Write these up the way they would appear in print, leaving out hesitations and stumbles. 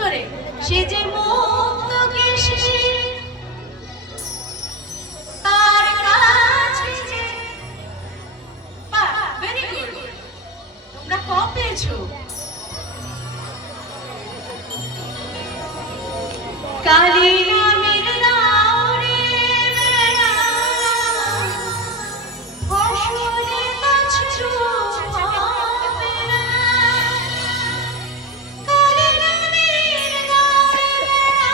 জোরে সে যে মুক্ত কেশে তার কাছে যে ভেরি গুড তোমরা কম পেয়েছো কালী নামের নাওরে বেড়া ফসলে কাছে হবে না কালী নামের নাওরে বেড়া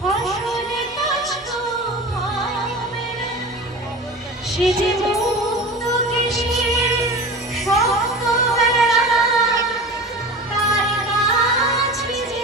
ফসলে কাছে হবে না সে যে মুক্ত কেশে সত্য বেড়া তার কাছে যে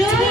রই